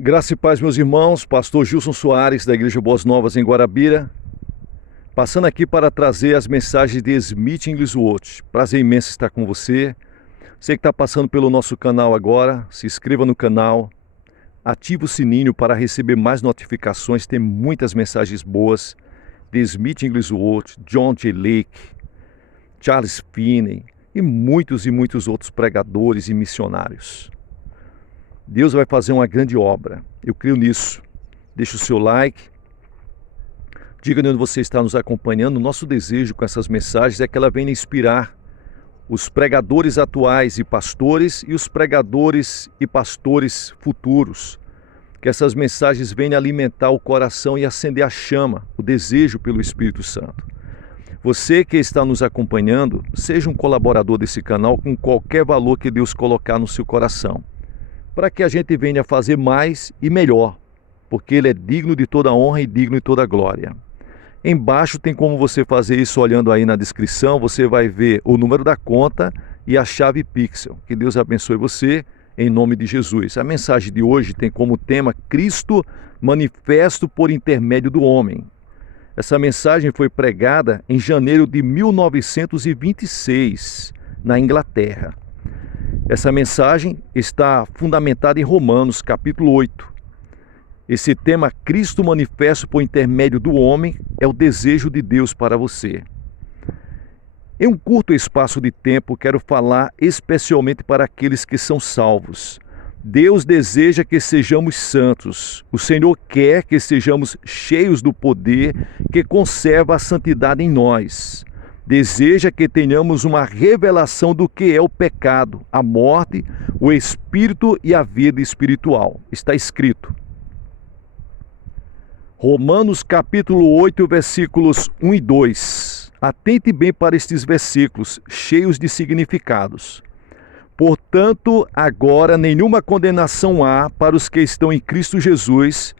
Graça e paz, meus irmãos. Pastor Gilson Soares, da Igreja Boas Novas, em Guarabira, passando aqui para trazer as mensagens de Smith Wigglesworth. Prazer imenso estar com você. Você que está passando pelo nosso canal agora, se inscreva no canal, ative o sininho para receber mais notificações. Tem muitas mensagens boas de Smith Wigglesworth, John G. Lake, Charles Finney e muitos outros pregadores e missionários. Deus vai fazer uma grande obra, eu creio nisso. Deixe o seu like, diga onde você está nos acompanhando. Nosso desejo com essas mensagens é que ela venha inspirar os pregadores atuais e pastores e os pregadores e pastores futuros. Que essas mensagens venham alimentar o coração e acender a chama, o desejo pelo Espírito Santo. Você que está nos acompanhando, seja um colaborador desse canal com qualquer valor que Deus colocar no seu coração, para que a gente venha fazer mais e melhor, porque Ele é digno de toda honra e digno de toda glória. Embaixo tem como você fazer isso, olhando aí na descrição, você vai ver o número da conta e a chave Pixel. Que Deus abençoe você, em nome de Jesus. A mensagem de hoje tem como tema Cristo manifesto por intermédio do homem. Essa mensagem foi pregada em janeiro de 1926, na Inglaterra. Essa mensagem está fundamentada em Romanos, capítulo 8. Esse tema, Cristo manifesto por intermédio do homem, é o desejo de Deus para você. Em um curto espaço de tempo, quero falar especialmente para aqueles que são salvos. Deus deseja que sejamos santos. O Senhor quer que sejamos cheios do poder que conserva a santidade em nós. Deseja que tenhamos uma revelação do que é o pecado, a morte, o espírito e a vida espiritual. Está escrito. Romanos capítulo 8, versículos 1 e 2. Atente bem para estes versículos, cheios de significados. Portanto, agora nenhuma condenação há para os que estão em Cristo Jesus,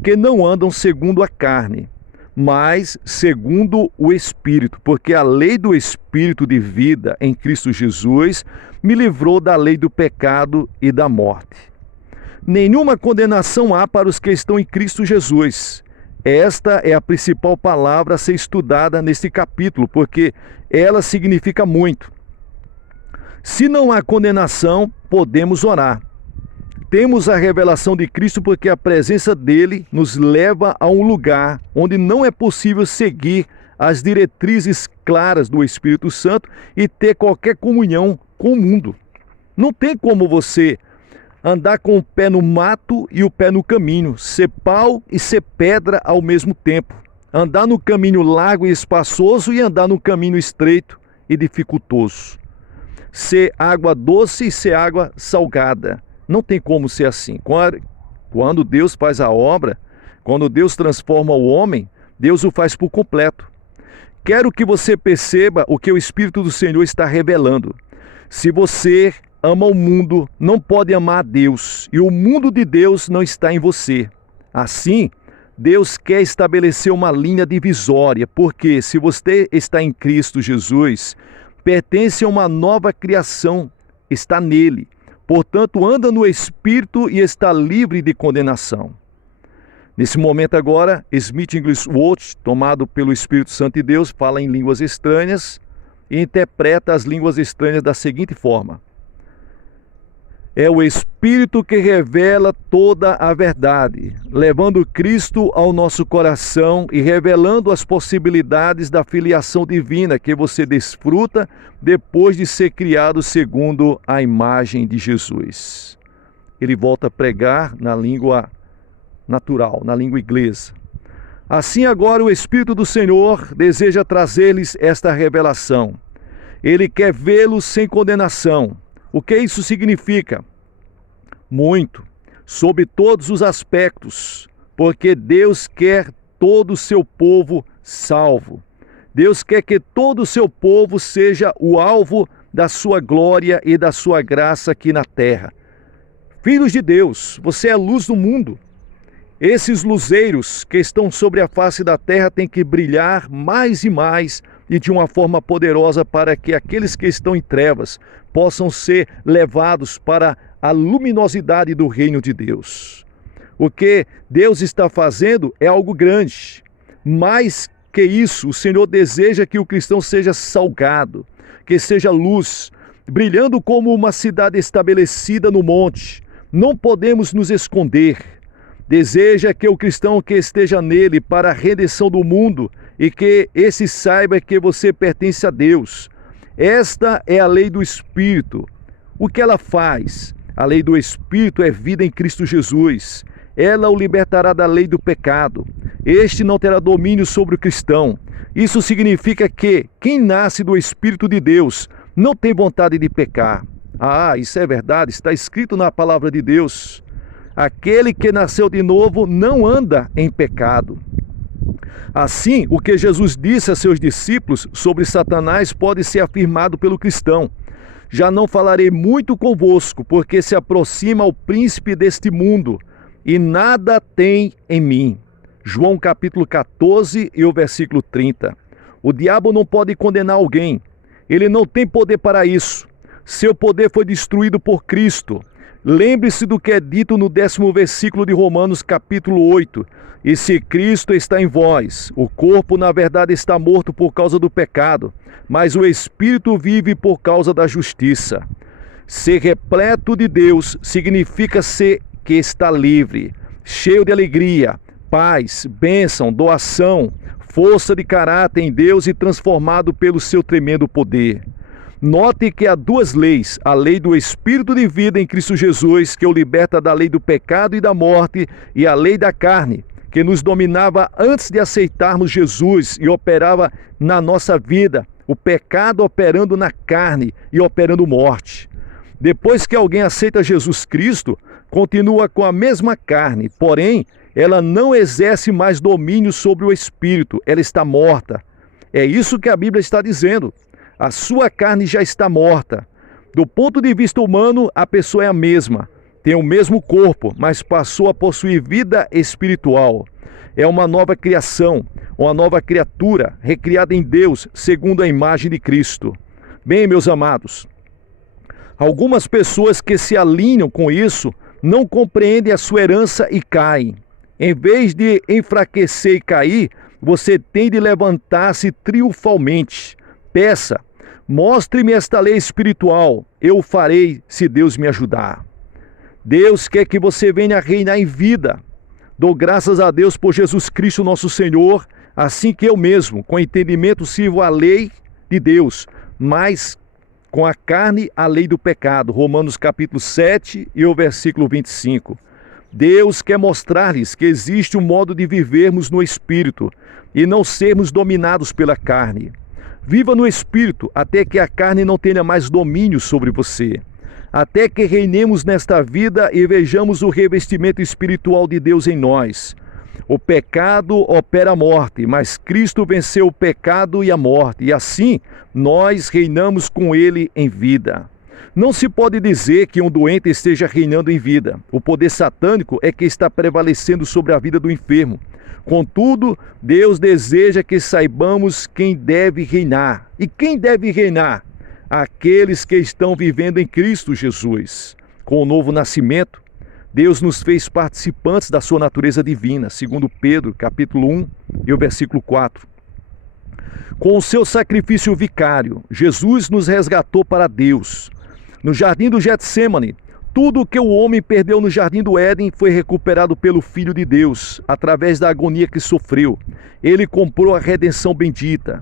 que não andam segundo a carne, mas segundo o Espírito, porque a lei do Espírito de vida em Cristo Jesus me livrou da lei do pecado e da morte. Nenhuma condenação há para os que estão em Cristo Jesus. Esta é a principal palavra a ser estudada neste capítulo, porque ela significa muito. Se não há condenação, podemos orar. Temos a revelação de Cristo porque a presença dele nos leva a um lugar onde não é possível seguir as diretrizes claras do Espírito Santo e ter qualquer comunhão com o mundo. Não tem como você andar com o pé no mato e o pé no caminho, ser pau e ser pedra ao mesmo tempo. Andar no caminho largo e espaçoso e andar no caminho estreito e dificultoso. Ser água doce e ser água salgada. Não tem como ser assim. Quando Deus faz a obra, quando Deus transforma o homem, Deus o faz por completo. Quero que você perceba o que o Espírito do Senhor está revelando. Se você ama o mundo, não pode amar a Deus, e o mundo de Deus não está em você. Assim, Deus quer estabelecer uma linha divisória, porque se você está em Cristo Jesus, pertence a uma nova criação, está nele. Portanto, anda no Espírito e está livre de condenação. Nesse momento agora, Smith Wigglesworth, tomado pelo Espírito Santo de Deus, fala em línguas estranhas e interpreta as línguas estranhas da seguinte forma. É o Espírito que revela toda a verdade, levando Cristo ao nosso coração e revelando as possibilidades da filiação divina que você desfruta depois de ser criado segundo a imagem de Jesus. Ele volta a pregar na língua natural, na língua inglesa. Assim agora o Espírito do Senhor deseja trazer-lhes esta revelação. Ele quer vê-los sem condenação. O que isso significa? Muito, sob todos os aspectos, porque Deus quer todo o seu povo salvo. Deus quer que todo o seu povo seja o alvo da sua glória e da sua graça aqui na terra. Filhos de Deus, você é a luz do mundo. Esses luzeiros que estão sobre a face da terra têm que brilhar mais e mais e de uma forma poderosa para que aqueles que estão em trevas possam ser levados para a luminosidade do reino de Deus. O que Deus está fazendo é algo grande. Mais que isso, o Senhor deseja que o cristão seja salgado, que seja luz, brilhando como uma cidade estabelecida no monte. Não podemos nos esconder. Deseja que o cristão que esteja nele para a redenção do mundo e que esse saiba que você pertence a Deus. Esta é a lei do Espírito. O que ela faz? A lei do Espírito é vida em Cristo Jesus. Ela o libertará da lei do pecado. Este não terá domínio sobre o cristão. Isso significa que quem nasce do Espírito de Deus não tem vontade de pecar. Ah, isso é verdade, está escrito na palavra de Deus. Aquele que nasceu de novo não anda em pecado. Assim, o que Jesus disse a seus discípulos sobre Satanás pode ser afirmado pelo cristão. Já não falarei muito convosco, porque se aproxima o príncipe deste mundo, e nada tem em mim. João capítulo 14 e o versículo 30. O diabo não pode condenar alguém. Ele não tem poder para isso. Seu poder foi destruído por Cristo. Lembre-se do que é dito no 10º versículo de Romanos capítulo 8. E se Cristo está em vós, o corpo na verdade está morto por causa do pecado, mas o Espírito vive por causa da justiça. Ser repleto de Deus significa ser que está livre, cheio de alegria, paz, bênção, doação, força de caráter em Deus e transformado pelo seu tremendo poder. Note que há duas leis, a lei do Espírito de vida em Cristo Jesus, que o liberta da lei do pecado e da morte, e a lei da carne, que nos dominava antes de aceitarmos Jesus e operava na nossa vida, o pecado operando na carne e operando morte. Depois que alguém aceita Jesus Cristo, continua com a mesma carne, porém, ela não exerce mais domínio sobre o Espírito, ela está morta. É isso que a Bíblia está dizendo. A sua carne já está morta. Do ponto de vista humano, a pessoa é a mesma. Tem o mesmo corpo, mas passou a possuir vida espiritual. É uma nova criação, uma nova criatura, recriada em Deus, segundo a imagem de Cristo. Bem, meus amados, algumas pessoas que se alinham com isso não compreendem a sua herança e caem. Em vez de enfraquecer e cair, você tem de levantar-se triunfalmente. Peça, mostre-me esta lei espiritual, eu o farei se Deus me ajudar. Deus quer que você venha reinar em vida. Dou graças a Deus por Jesus Cristo nosso Senhor, assim que eu mesmo, com entendimento, sirvo a lei de Deus, mas com a carne a lei do pecado. Romanos capítulo 7 e o versículo 25. Deus quer mostrar-lhes que existe um modo de vivermos no Espírito e não sermos dominados pela carne. Viva no Espírito até que a carne não tenha mais domínio sobre você. Até que reinemos nesta vida e vejamos o revestimento espiritual de Deus em nós. O pecado opera a morte, mas Cristo venceu o pecado e a morte, e assim nós reinamos com Ele em vida. Não se pode dizer que um doente esteja reinando em vida. O poder satânico é que está prevalecendo sobre a vida do enfermo. Contudo, Deus deseja que saibamos quem deve reinar. E quem deve reinar? Aqueles que estão vivendo em Cristo Jesus. Com o novo nascimento, Deus nos fez participantes da sua natureza divina, segundo Pedro, capítulo 1 e o versículo 4. Com o seu sacrifício vicário, Jesus nos resgatou para Deus. No jardim do Getsêmani, tudo o que o homem perdeu no jardim do Éden foi recuperado pelo Filho de Deus, através da agonia que sofreu. Ele comprou a redenção bendita.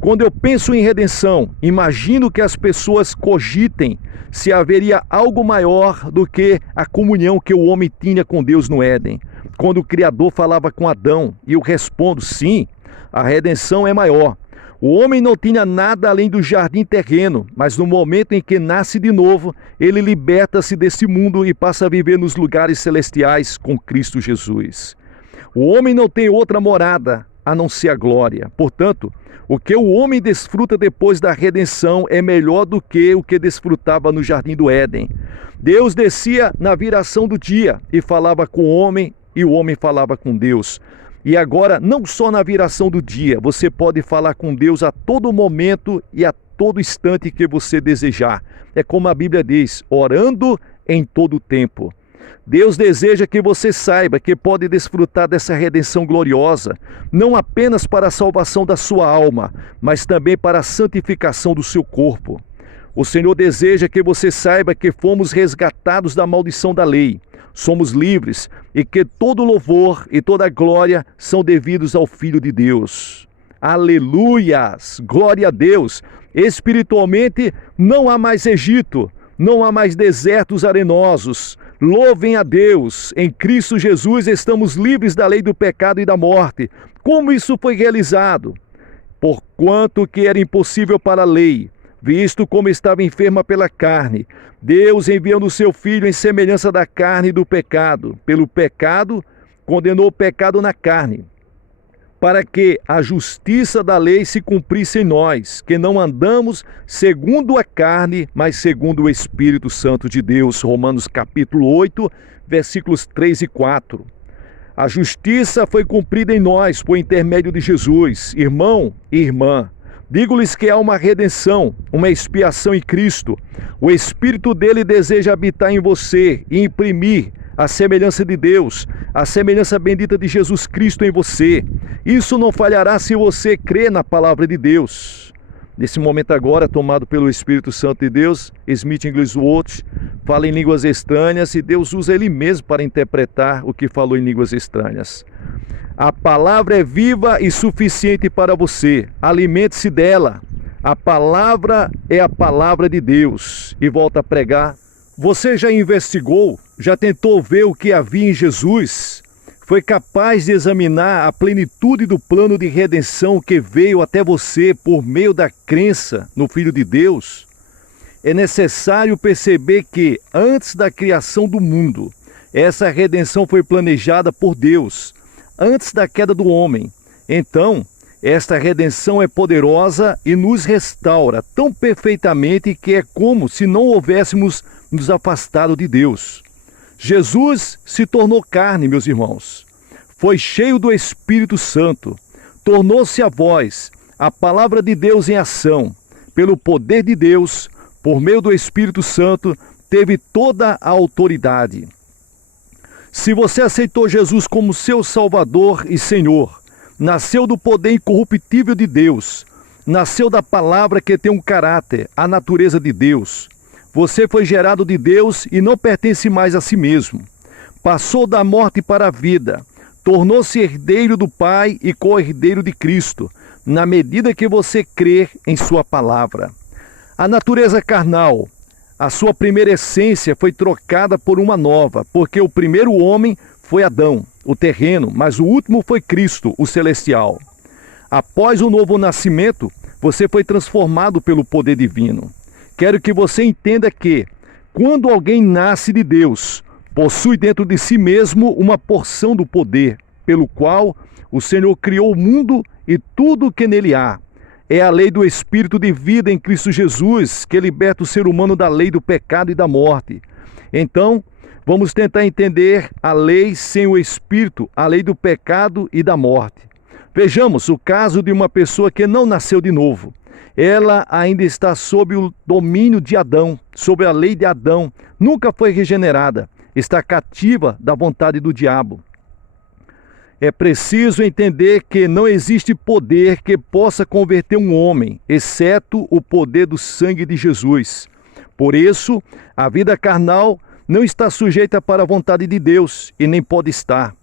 Quando eu penso em redenção, imagino que as pessoas cogitem se haveria algo maior do que a comunhão que o homem tinha com Deus no Éden. Quando o Criador falava com Adão, e eu respondo, sim, a redenção é maior. O homem não tinha nada além do jardim terreno, mas no momento em que nasce de novo, ele liberta-se desse mundo e passa a viver nos lugares celestiais com Cristo Jesus. O homem não tem outra morada a não ser a glória. Portanto, o que o homem desfruta depois da redenção é melhor do que o que desfrutava no jardim do Éden. Deus descia na viração do dia e falava com o homem, e o homem falava com Deus. E agora, não só na viração do dia, você pode falar com Deus a todo momento e a todo instante que você desejar. É como a Bíblia diz, orando em todo o tempo. Deus deseja que você saiba que pode desfrutar dessa redenção gloriosa, não apenas para a salvação da sua alma, mas também para a santificação do seu corpo. O Senhor deseja que você saiba que fomos resgatados da maldição da lei, somos livres e que todo louvor e toda glória são devidos ao Filho de Deus. Aleluias! Glória a Deus! Espiritualmente não há mais Egito, não há mais desertos arenosos. Louvem a Deus! Em Cristo Jesus estamos livres da lei do pecado e da morte. Como isso foi realizado? Porquanto que era impossível para a lei, visto como estava enferma pela carne, Deus, enviando o seu Filho em semelhança da carne e do pecado, pelo pecado, condenou o pecado na carne, para que a justiça da lei se cumprisse em nós, que não andamos segundo a carne, mas segundo o Espírito Santo de Deus. Romanos capítulo 8, versículos 3 e 4. A justiça foi cumprida em nós por intermédio de Jesus. Irmão e irmã, digo-lhes que há uma redenção, uma expiação em Cristo. O Espírito dele deseja habitar em você e imprimir a semelhança de Deus, a semelhança bendita de Jesus Cristo em você. Isso não falhará se você crer na palavra de Deus. Nesse momento agora, tomado pelo Espírito Santo de Deus, Smith Wigglesworth fala em línguas estranhas e Deus usa ele mesmo para interpretar o que falou em línguas estranhas. A palavra é viva e suficiente para você. Alimente-se dela. A palavra é a palavra de Deus. E volta a pregar. Você já investigou? Já tentou ver o que havia em Jesus? Foi capaz de examinar a plenitude do plano de redenção que veio até você por meio da crença no Filho de Deus? É necessário perceber que, antes da criação do mundo, essa redenção foi planejada por Deus, antes da queda do homem. Então, esta redenção é poderosa e nos restaura tão perfeitamente que é como se não houvéssemos nos afastado de Deus. Jesus se tornou carne, meus irmãos. Foi cheio do Espírito Santo. Tornou-se a voz, a palavra de Deus em ação. Pelo poder de Deus, por meio do Espírito Santo, teve toda a autoridade. Se você aceitou Jesus como seu Salvador e Senhor, nasceu do poder incorruptível de Deus, nasceu da palavra que tem um caráter, a natureza de Deus. Você foi gerado de Deus e não pertence mais a si mesmo. Passou da morte para a vida, tornou-se herdeiro do Pai e co-herdeiro de Cristo, na medida que você crer em sua palavra. A natureza carnal, a sua primeira essência foi trocada por uma nova, porque o primeiro homem foi Adão, o terreno, mas o último foi Cristo, o celestial. Após o novo nascimento, você foi transformado pelo poder divino. Quero que você entenda que, quando alguém nasce de Deus, possui dentro de si mesmo uma porção do poder, pelo qual o Senhor criou o mundo e tudo o que nele há. É a lei do Espírito de vida em Cristo Jesus que liberta o ser humano da lei do pecado e da morte. Então, vamos tentar entender a lei sem o Espírito, a lei do pecado e da morte. Vejamos o caso de uma pessoa que não nasceu de novo. Ela ainda está sob o domínio de Adão, sob a lei de Adão, nunca foi regenerada, está cativa da vontade do diabo. É preciso entender que não existe poder que possa converter um homem, exceto o poder do sangue de Jesus. Por isso, a vida carnal não está sujeita para a vontade de Deus e nem pode estar.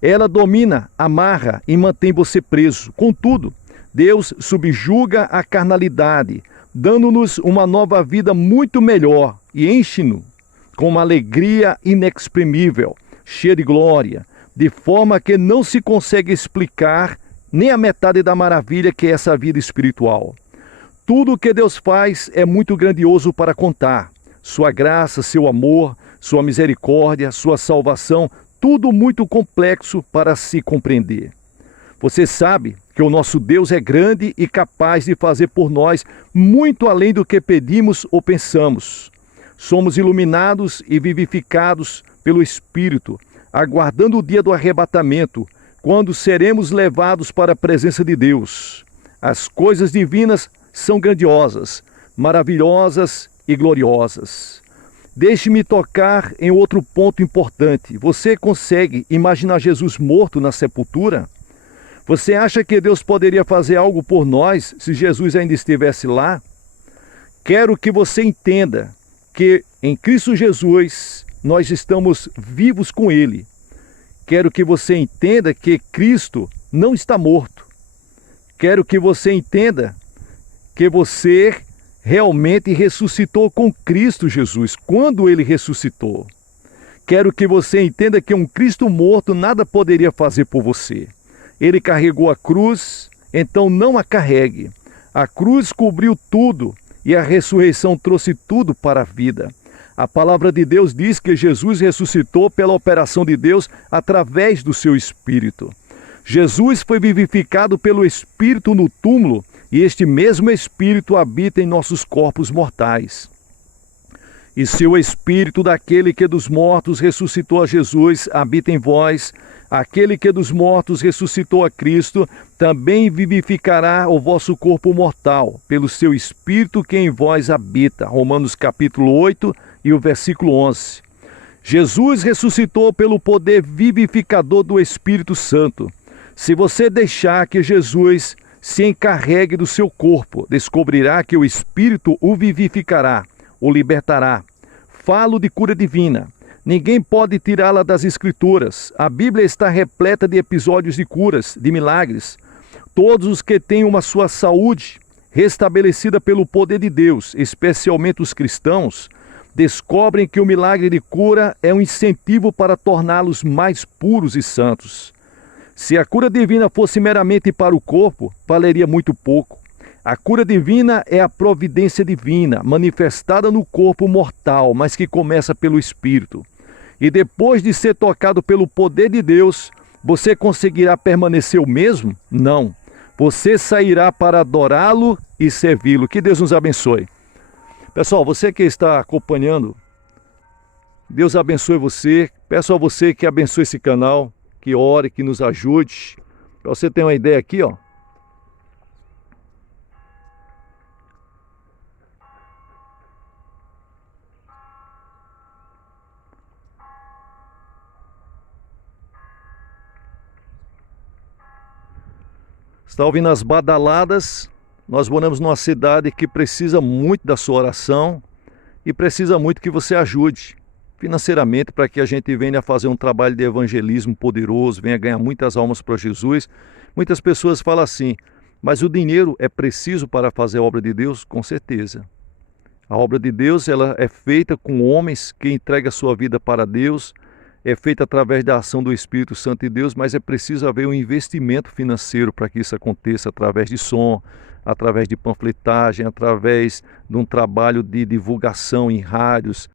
Ela domina, amarra e mantém você preso. Contudo, Deus subjuga a carnalidade, dando-nos uma nova vida muito melhor e enche-nos com uma alegria inexprimível, cheia de glória, de forma que não se consegue explicar nem a metade da maravilha que é essa vida espiritual. Tudo o que Deus faz é muito grandioso para contar. Sua graça, seu amor, sua misericórdia, sua salvação, tudo muito complexo para se compreender. Você sabe que o nosso Deus é grande e capaz de fazer por nós muito além do que pedimos ou pensamos. Somos iluminados e vivificados pelo Espírito, aguardando o dia do arrebatamento, quando seremos levados para a presença de Deus. As coisas divinas são grandiosas, maravilhosas e gloriosas. Deixe-me tocar em outro ponto importante. Você consegue imaginar Jesus morto na sepultura? Você acha que Deus poderia fazer algo por nós se Jesus ainda estivesse lá? Quero que você entenda que em Cristo Jesus nós estamos vivos com Ele. Quero que você entenda que Cristo não está morto. Quero que você entenda que você realmente ressuscitou com Cristo Jesus, quando Ele ressuscitou. Quero que você entenda que um Cristo morto nada poderia fazer por você. Ele carregou a cruz, então não a carregue. A cruz cobriu tudo e a ressurreição trouxe tudo para a vida. A palavra de Deus diz que Jesus ressuscitou pela operação de Deus através do seu Espírito. Jesus foi vivificado pelo Espírito no túmulo e este mesmo Espírito habita em nossos corpos mortais. E se o Espírito daquele que dos mortos ressuscitou a Jesus habita em vós, aquele que dos mortos ressuscitou a Cristo, também vivificará o vosso corpo mortal, pelo seu Espírito que em vós habita. Romanos capítulo 8 e o versículo 11. Jesus ressuscitou pelo poder vivificador do Espírito Santo. Se você deixar que Jesus se encarregue do seu corpo, descobrirá que o Espírito o vivificará, o libertará. Falo de cura divina. Ninguém pode tirá-la das Escrituras. A Bíblia está repleta de episódios de curas, de milagres. Todos os que têm uma sua saúde restabelecida pelo poder de Deus, especialmente os cristãos, descobrem que o milagre de cura é um incentivo para torná-los mais puros e santos. Se a cura divina fosse meramente para o corpo, valeria muito pouco. A cura divina é a providência divina, manifestada no corpo mortal, mas que começa pelo Espírito. E depois de ser tocado pelo poder de Deus, você conseguirá permanecer o mesmo? Não. Você sairá para adorá-lo e servi-lo. Que Deus nos abençoe. Pessoal, você que está acompanhando, Deus abençoe você. Peço a você que abençoe esse canal, que ore, que nos ajude. Para você ter uma ideia aqui, ó. Está ouvindo as badaladas? Nós moramos numa cidade que precisa muito da sua oração e precisa muito que você ajude financeiramente para que a gente venha fazer um trabalho de evangelismo poderoso, venha ganhar muitas almas para Jesus. Muitas pessoas falam assim, mas o dinheiro é preciso para fazer a obra de Deus? Com certeza. A obra de Deus ela é feita com homens que entregam a sua vida para Deus, é feita através da ação do Espírito Santo de Deus, mas é preciso haver um investimento financeiro para que isso aconteça, através de som, através de panfletagem, através de um trabalho de divulgação em rádios,